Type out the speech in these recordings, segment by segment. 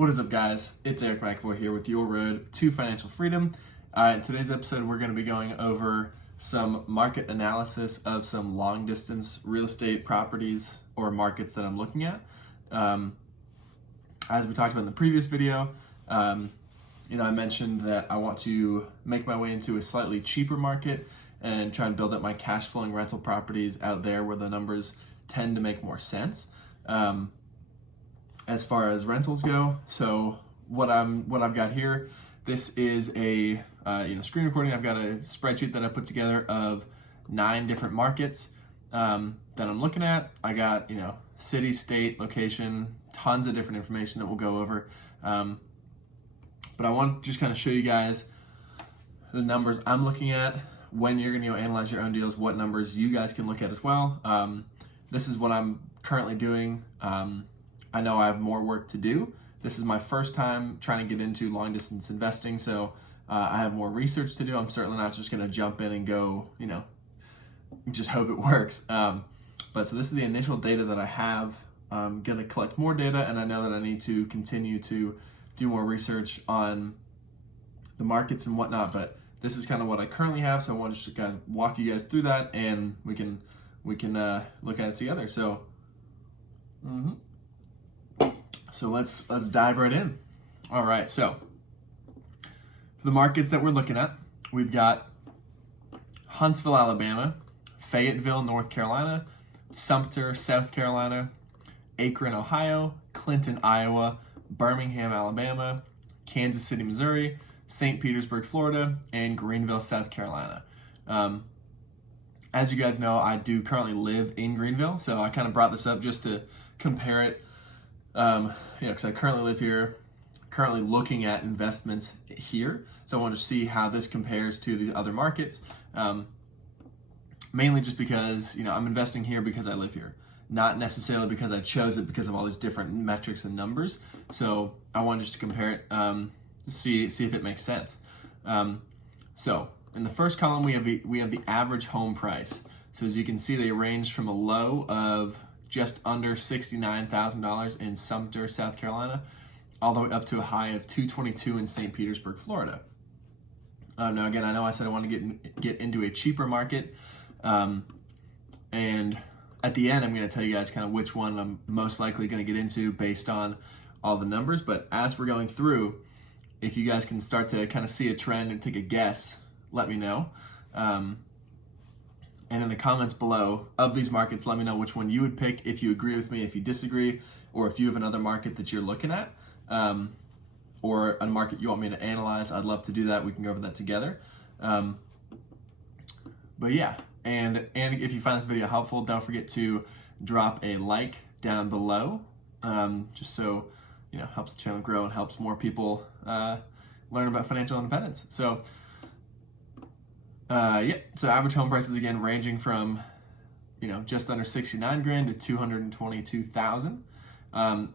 What is up, guys? It's Eric McAvoy here with your road to financial freedom. In today's episode, we're going to be going over some market analysis of some long distance real estate properties or markets that I'm looking at. As we talked about in the previous video, I mentioned that I want to make my way into a slightly cheaper market and try and build up my cash flowing rental properties out there where the numbers tend to make more sense. As far as rentals go, so what I've got here, this is a screen recording. I've got a spreadsheet that I put together of 9 different markets that I'm looking at. I got city, state, location, tons of different information that we'll go over. But I want to just kind of show you guys the numbers I'm looking at when you're going to analyze your own deals, what numbers you guys can look at as well. This is what I'm currently doing. I know I have more work to do. This is my first time trying to get into long distance investing, so I have more research to do. I'm certainly not just going to jump in and go, just hope it works. But so this is the initial data that I have. I'm going to collect more data, and I know that I need to continue to do more research on the markets and whatnot, but this is kind of what I currently have, so I want to just kind of walk you guys through that, and we can look at it together. So. So let's dive right in. All right, so for the markets that we're looking at, we've got Huntsville, Alabama, Fayetteville, North Carolina, Sumter, South Carolina, Akron, Ohio, Clinton, Iowa, Birmingham, Alabama, Kansas City, Missouri, St. Petersburg, Florida, and Greenville, South Carolina. As you guys know, I do currently live in Greenville, so I kind of brought this up just to compare it. Because I currently live here, currently looking at investments here. So I want to see how this compares to the other markets. Mainly just because, I'm investing here because I live here, not necessarily because I chose it because of all these different metrics and numbers. So I want just to compare it, to see if it makes sense. So in the first column, we have the average home price. So as you can see, they range from a low of just under $69,000 in Sumter, South Carolina, all the way up to a high of $222 in St. Petersburg, Florida. Now again, I know I said I want to get into a cheaper market, and at the end, I'm going to tell you guys kind of which one I'm most likely going to get into based on all the numbers. But as we're going through, if you guys can start to kind of see a trend and take a guess, let me know. And in the comments below of these markets, let me know which one you would pick, if you agree with me, if you disagree, or if you have another market that you're looking at, or a market you want me to analyze. I'd love to do that. We can go over that together. But yeah, and if you find this video helpful, don't forget to drop a like down below, just so helps the channel grow and helps more people learn about financial independence. So. So average home prices again ranging from, just under 69 grand to 222,000.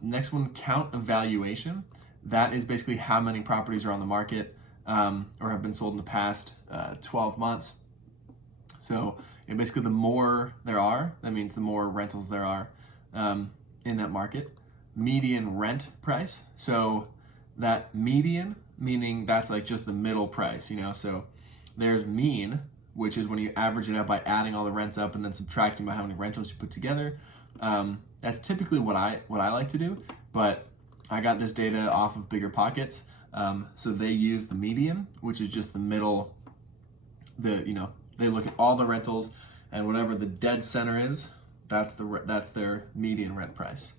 Next one, count evaluation. That is basically how many properties are on the market, or have been sold in the past 12 months. So basically the more there are, that means the more rentals there are in that market. Median rent price. So that median, meaning that's like just the middle price, so there's mean, which is when you average it out by adding all the rents up and then subtracting by how many rentals you put together. That's typically what I like to do, but I got this data off of Bigger Pockets. So they use the median, which is just the middle. They look at all the rentals, and whatever the dead center is, that's their median rent price.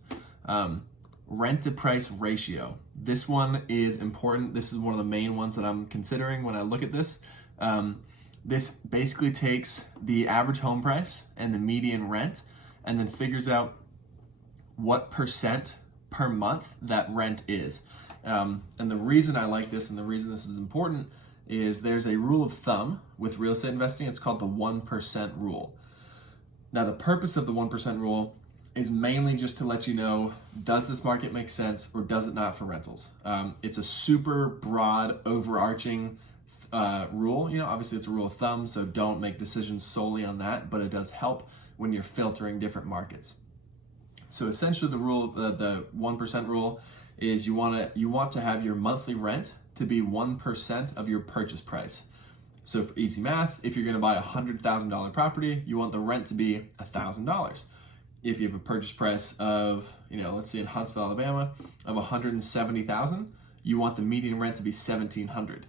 Rent to price ratio. This one is important. This is one of the main ones that I'm considering when I look at this. This basically takes the average home price and the median rent and then figures out what percent per month that rent is. And the reason I like this and the reason this is important is there's a rule of thumb with real estate investing. It's called the 1% rule. Now, the purpose of the 1% rule is mainly just to let you know, does this market make sense or does it not for rentals? It's a super broad, overarching rule. Obviously it's a rule of thumb, so don't make decisions solely on that, but it does help when you're filtering different markets. So essentially the 1% rule is you want to have your monthly rent to be 1% of your purchase price. So for easy math, if you're going to buy a $100,000 property, you want the rent to be $1,000. If you have a purchase price of, let's say in Huntsville, Alabama, of $170,000, you want the median rent to be $1,700.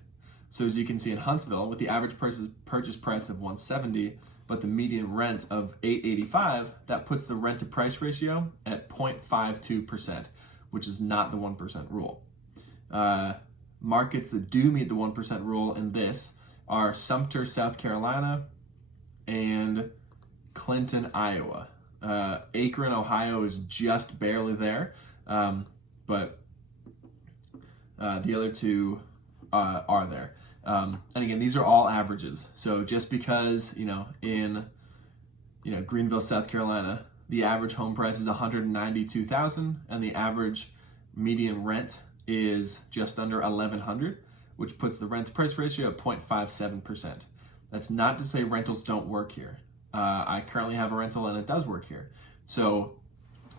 So as you can see in Huntsville, with the average purchase price of $170,000, but the median rent of $885,000, that puts the rent to price ratio at 0.52%, which is not the 1% rule. Markets that do meet the 1% rule in this are Sumter, South Carolina, and Clinton, Iowa. Akron, Ohio is just barely there, but the other two are there. And again, these are all averages. So just because, in Greenville, South Carolina, the average home price is $192,000 and the average median rent is just under $1,100, which puts the rent to price ratio at 0.57%. That's not to say rentals don't work here. I currently have a rental and it does work here. So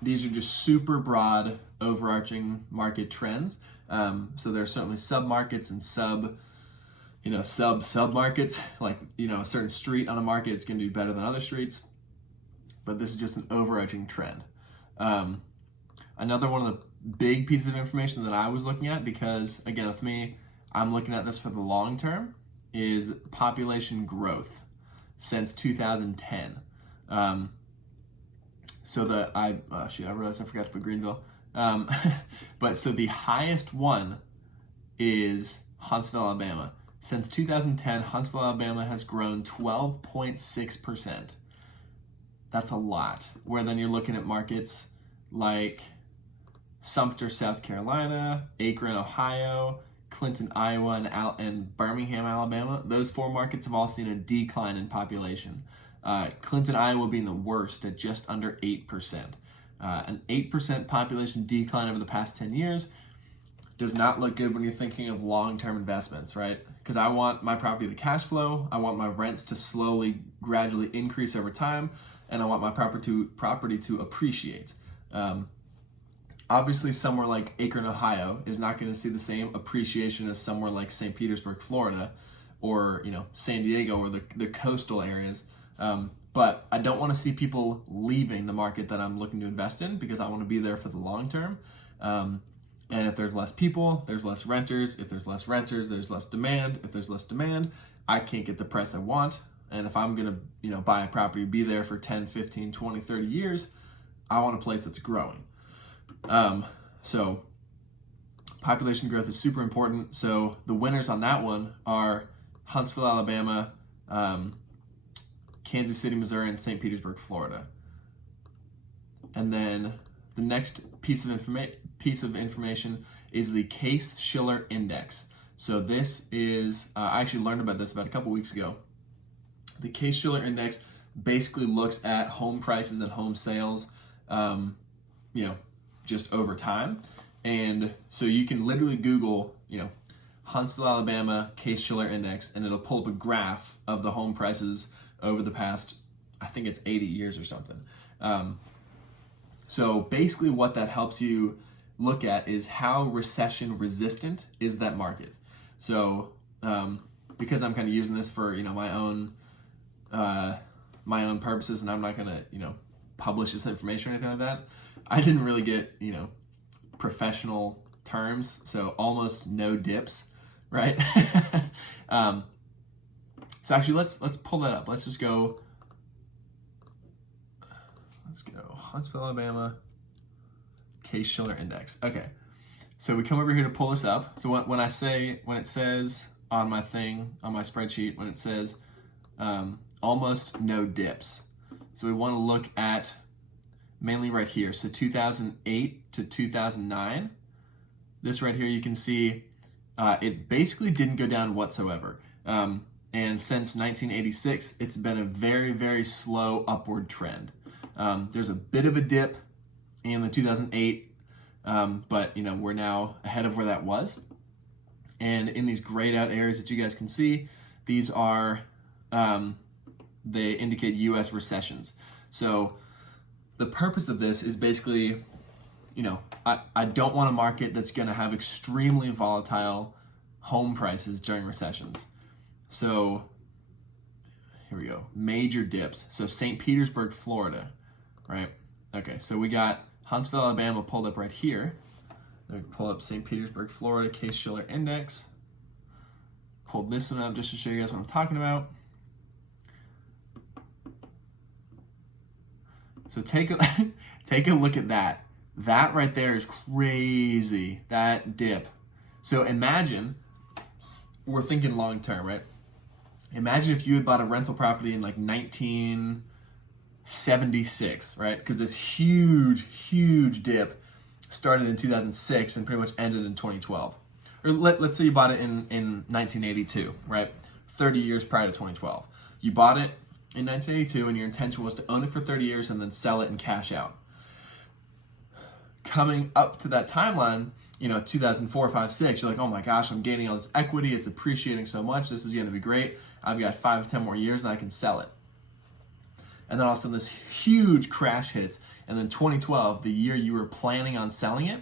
these are just super broad, overarching market trends. So there are certainly sub-markets and sub-markets, like, a certain street on a market is going to do better than other streets, but this is just an overarching trend. Another one of the big pieces of information that I was looking at, because again, with me, I'm looking at this for the long term, is population growth since 2010. I realized I forgot to put Greenville. But so the highest one is Huntsville, Alabama. Since 2010, Huntsville, Alabama has grown 12.6%. That's a lot. Where then you're looking at markets like Sumter, South Carolina, Akron, Ohio, Clinton, Iowa, and Birmingham, Alabama. Those four markets have all seen a decline in population. Clinton, Iowa being the worst at just under 8%. An 8% population decline over the past 10 years does not look good when you're thinking of long-term investments, right? Because I want my property to cash flow, I want my rents to slowly, gradually increase over time, and I want my property to appreciate. Obviously, somewhere like Akron, Ohio is not going to see the same appreciation as somewhere like St. Petersburg, Florida, or San Diego, or the coastal areas. But I don't want to see people leaving the market that I'm looking to invest in, because I want to be there for the long term. And if there's less people, there's less renters. If there's less renters, there's less demand. If there's less demand, I can't get the price I want. And if I'm going to buy a property, be there for 10, 15, 20, 30 years, I want a place that's growing. So population growth is super important. So the winners on that one are Huntsville, Alabama, Kansas City, Missouri, and St. Petersburg, Florida. And then the next piece of information is the Case-Shiller Index. So this is, I actually learned about this about a couple weeks ago. The Case-Shiller Index basically looks at home prices and home sales, just over time. And so you can literally Google, Huntsville, Alabama, Case-Shiller Index, and it'll pull up a graph of the home prices over the past, I think it's 80 years or something. So basically what that helps you look at is how recession resistant is that market. So because I'm kind of using this for, my own purposes, and I'm not going to, publish this information or anything like that, I didn't really get, professional terms. So almost no dips, right? So actually let's pull that up. Let's go Huntsville, Alabama, Case-Shiller Index. Okay. So we come over here to pull this up. So when it says on my thing, on my spreadsheet, when it says almost no dips. So we want to look at mainly right here. So 2008 to 2009, this right here, you can see it basically didn't go down whatsoever. And since 1986, it's been a very, very slow upward trend. There's a bit of a dip in the 2008, but we're now ahead of where that was. And in these grayed out areas that you guys can see, these are, they indicate U.S. recessions. So the purpose of this is basically I don't want a market that's going to have extremely volatile home prices during recessions. So here we go. Major dips. So St. Petersburg, Florida, right? Okay, so we got Huntsville, Alabama pulled up right here. Then we pull up St. Petersburg, Florida, Case-Shiller Index. Pulled this one up just to show you guys what I'm talking about. So take a look at that. That right there is crazy, that dip. So imagine, we're thinking long term, right? Imagine if you had bought a rental property in like 1976, right? Because this huge dip started in 2006 and pretty much ended in 2012. Or let's say you bought it in 1982, right? 30 years prior to 2012. You bought it in 1982 and your intention was to own it for 30 years and then sell it and cash out. Coming up to that timeline, 2004, 5, 6, you're like, oh my gosh, I'm gaining all this equity. It's appreciating so much. This is going to be great. I've got 5 to 10 more years and I can sell it. And then all of a sudden this huge crash hits. And then 2012, the year you were planning on selling it,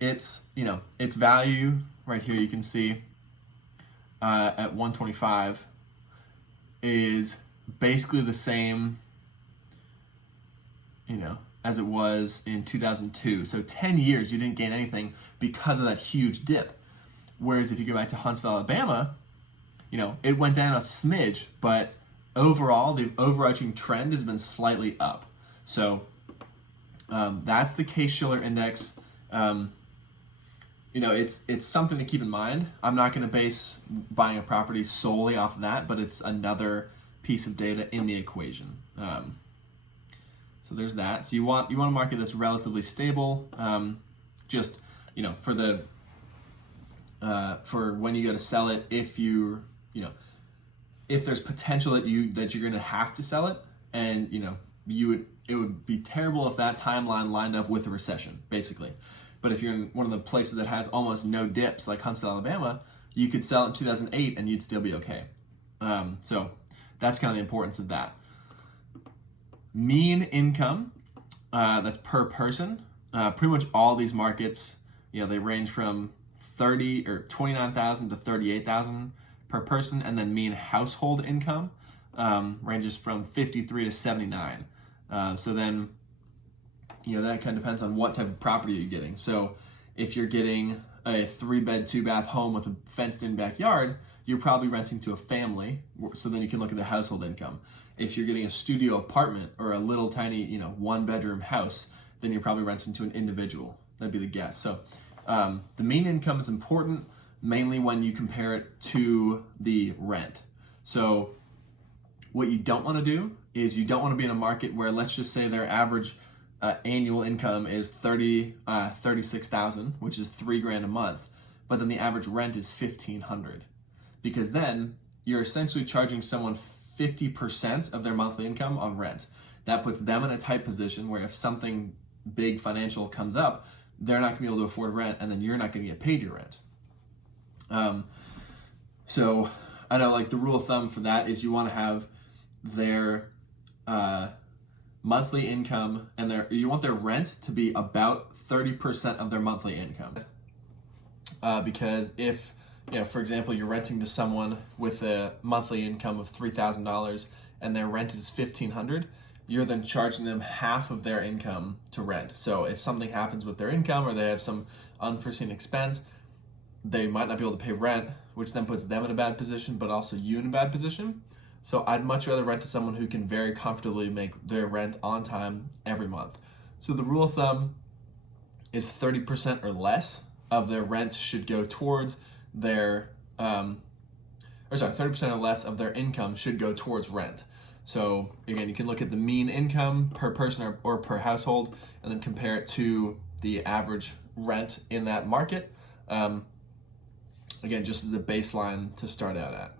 its value right here, you can see at 125 is basically the same, as it was in 2002. So 10 years, you didn't gain anything because of that huge dip. Whereas if you go back to Huntsville, Alabama, it went down a smidge, but overall, the overarching trend has been slightly up. So that's the Case-Shiller Index. It's something to keep in mind. I'm not going to base buying a property solely off of that, but it's another piece of data in the equation. So there's that. So you want a market that's relatively stable. For when you go to sell it, if there's potential that you're going to have to sell it, and it would be terrible if that timeline lined up with a recession, basically. But if you're in one of the places that has almost no dips, like Huntsville, Alabama, you could sell it in 2008 and you'd still be okay. So that's kind of the importance of that. Mean income, that's per person. Pretty much all these markets, they range from 30 or 29,000 to 38,000 per person, and then mean household income ranges from 53 to 79. So then, that kind of depends on what type of property you're getting. So if you're getting a 3-bed, 2-bath home with a fenced-in backyard, you're probably renting to a family. So then you can look at the household income. If you're getting a studio apartment or a little tiny, 1-bedroom house, then you're probably renting to an individual. That'd be the guess. So the mean income is important, mainly when you compare it to the rent. So what you don't want to do is you don't want to be in a market where, let's just say, their average annual income is $36,000, which is $3,000 a month, but then the average rent is $1,500, because then you're essentially charging someone 50% of their monthly income on rent. That puts them in a tight position where if something big financial comes up, they're not going to be able to afford rent, and then you're not going to get paid your rent. So I know, like, the rule of thumb for that is you want to have their monthly income and you want their rent to be about 30% of their monthly income. Because if, for example, you're renting to someone with a monthly income of $3,000 and their rent is $1,500, you're then charging them half of their income to rent. So if something happens with their income or they have some unforeseen expense, they might not be able to pay rent, which then puts them in a bad position, but also you in a bad position. So I'd much rather rent to someone who can very comfortably make their rent on time every month. So the rule of thumb is 30% or less of their rent should go towards their, 30% or less of their income should go towards rent. So again, you can look at the mean income per person or per household and then compare it to the average rent in that market. Again, just as a baseline to start out at.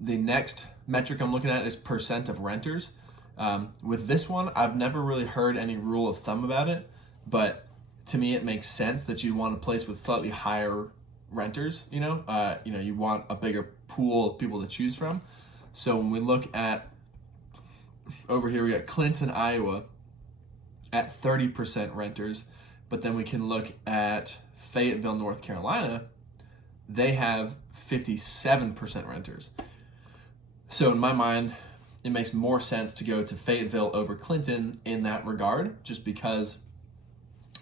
The next metric I'm looking at is percent of renters. With this one, I've never really heard any rule of thumb about it, but to me it makes sense that you want a place with slightly higher renters. You want a bigger pool of people to choose from. So when we look at over here, we got Clinton, Iowa, at 30% renters, but then we can look at Fayetteville, North Carolina. They have 57% renters. So in my mind, it makes more sense to go to Fayetteville over Clinton in that regard, just because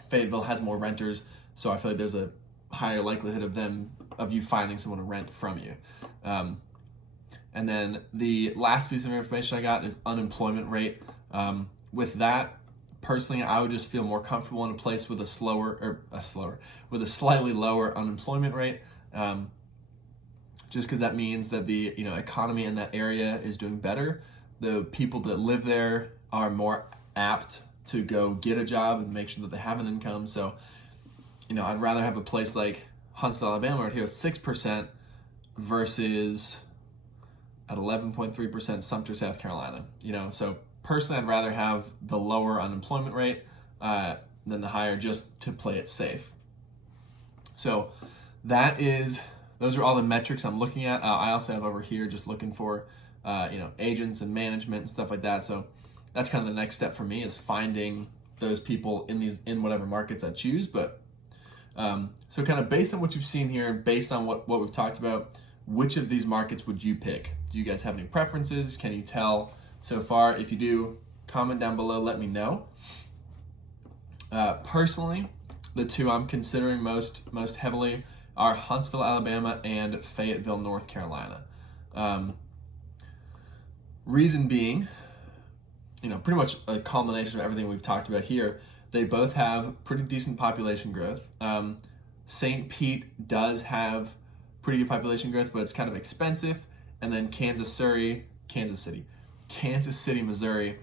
Fayetteville has more renters. So I feel like there's a higher likelihood of you finding someone to rent from you. And then the last piece of information I got is unemployment rate. With that, personally, I would just feel more comfortable in a place with a slightly lower unemployment rate. Just because that means that the economy in that area is doing better. The people that live there are more apt to go get a job and make sure that they have an income. So, I'd rather have a place like Huntsville, Alabama, right here with 6% versus at 11.3% Sumter, South Carolina. So personally, I'd rather have the lower unemployment rate than the higher, just to play it safe. So those are all the metrics I'm looking at. I also have over here just looking for, agents and management and stuff like that. So that's kind of the next step for me, is finding those people in whatever markets I choose. But so kind of based on what you've seen here, based on what we've talked about, which of these markets would you pick? Do you guys have any preferences? Can you tell so far? If you do, comment down below, let me know. Personally, the two I'm considering most heavily are Huntsville, Alabama, and Fayetteville, North Carolina. Reason being, pretty much a culmination of everything we've talked about here. They both have pretty decent population growth. St. Pete does have pretty good population growth, but it's kind of expensive. And then Kansas City, Missouri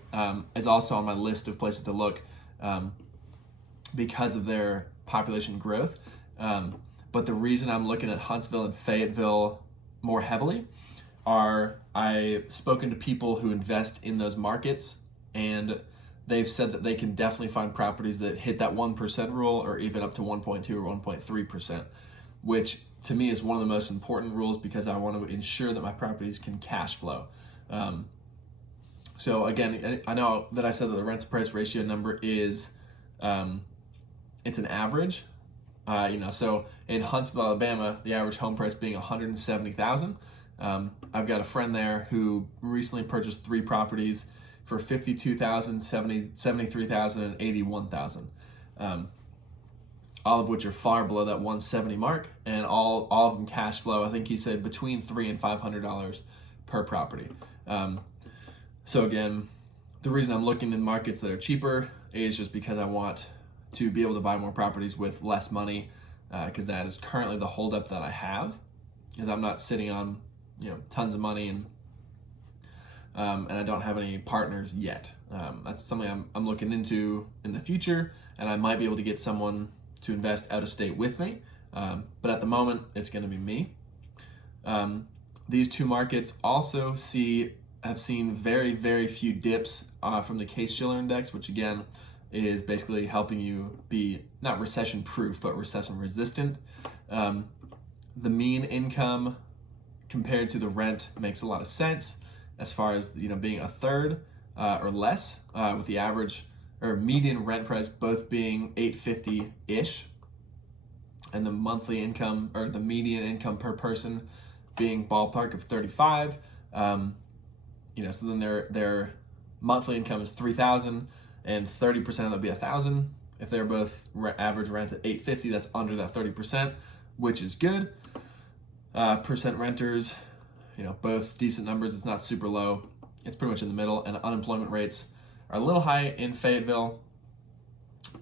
is also on my list of places to look because of their population growth. But the reason I'm looking at Huntsville and Fayetteville more heavily are I've spoken to people who invest in those markets, and they've said that they can definitely find properties that hit that 1% rule, or even up to 1.2 or 1.3%, which to me is one of the most important rules, because I want to ensure that my properties can cash flow. So again, I know that I said that the rent to price ratio number is, it's an average. So in Huntsville, Alabama, the average home price being $170,000. I've got a friend there who recently purchased 3 properties for $52,000, $73,000, and $81,000. All of which are far below that 170 mark, and all of them cash flow. I think he said between $300 and $500 per property. So again, the reason I'm looking in markets that are cheaper is just because I want to be able to buy more properties with less money, because that is currently the holdup that I have, because I'm not sitting on tons of money, and I don't have any partners yet. That's something I'm looking into in the future, and I might be able to get someone to invest out of state with me, but at the moment it's going to be me. These two markets also have seen very, very few dips from the Shiller index, which again is basically helping you be not recession proof but recession resistant. The mean income compared to the rent makes a lot of sense, as far as being a third or less, with the average or median rent price both being $850-ish, and the monthly income, or the median income per person, being ballpark of $35. So then their monthly income is $3,000, and 30% of that would be $1,000. If they're both average rent at $850, that's under that 30%, which is good. Percent renters, both decent numbers. It's not super low. It's pretty much in the middle, and unemployment rates are a little high in Fayetteville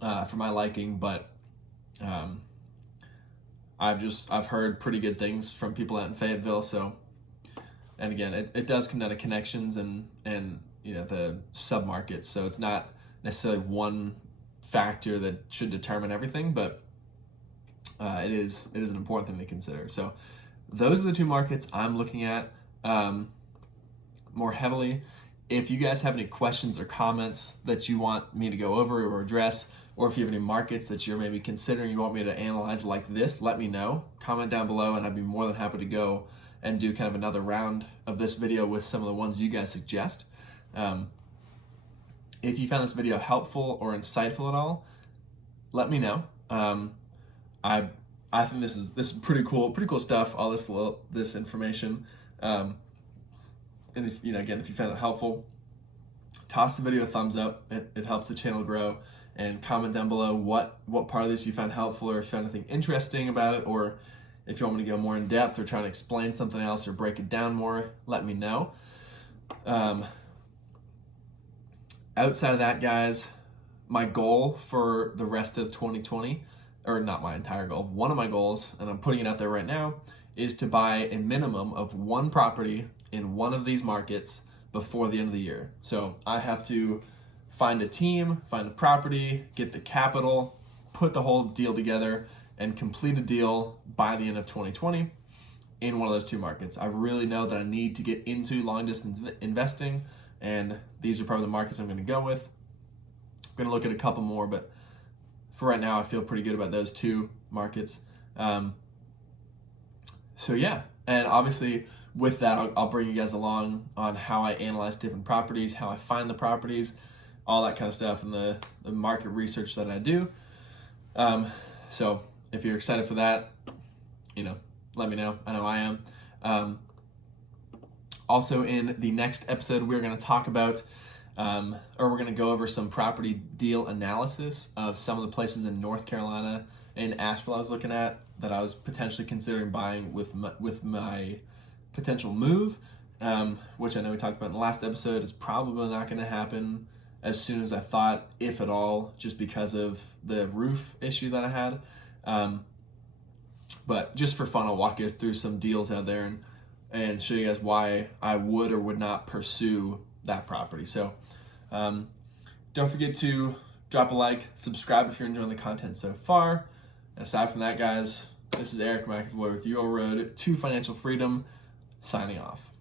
for my liking, but I've heard pretty good things from people out in Fayetteville. So, and again, it does come down to connections and the sub-markets. So it's not necessarily one factor that should determine everything, but it is an important thing to consider. So those are the two markets I'm looking at more heavily. If you guys have any questions or comments that you want me to go over or address, or if you have any markets that you're maybe considering you want me to analyze like this, let me know. Comment down below, and I'd be more than happy to go and do kind of another round of this video with some of the ones you guys suggest. If you found this video helpful or insightful at all, let me know. I think this is pretty cool stuff. All this information, and if if you found it helpful, toss the video a thumbs up. It helps the channel grow. And comment down below what part of this you found helpful, or if you found anything interesting about it, or if you want me to go more in depth or try to explain something else or break it down more. Let me know. Outside of that, guys, my goal for the rest of 2020, or not my entire goal, one of my goals, and I'm putting it out there right now, is to buy a minimum of one property in one of these markets before the end of the year. So I have to find a team, find a property, get the capital, put the whole deal together, and complete a deal by the end of 2020 in one of those two markets. I really know that I need to get into long distance investing, and these are probably the markets I'm going to go with. I'm going to look at a couple more, but for right now, I feel pretty good about those two markets. So yeah, and obviously with that, I'll bring you guys along on how I analyze different properties, how I find the properties, all that kind of stuff, and the market research that I do. So if you're excited for that, let me know. I know I am. Also, in the next episode, we're going to talk about, or we're going to go over some property deal analysis of some of the places in North Carolina and Asheville I was looking at that I was potentially considering buying with my potential move, which I know we talked about in the last episode is probably not going to happen as soon as I thought, if at all, just because of the roof issue that I had. But just for fun, I'll walk you guys through some deals out there and show you guys why I would or would not pursue that property. So don't forget to drop a like, subscribe if you're enjoying the content so far. And aside from that, guys, this is Eric McAvoy with Your Road to Financial Freedom, signing off.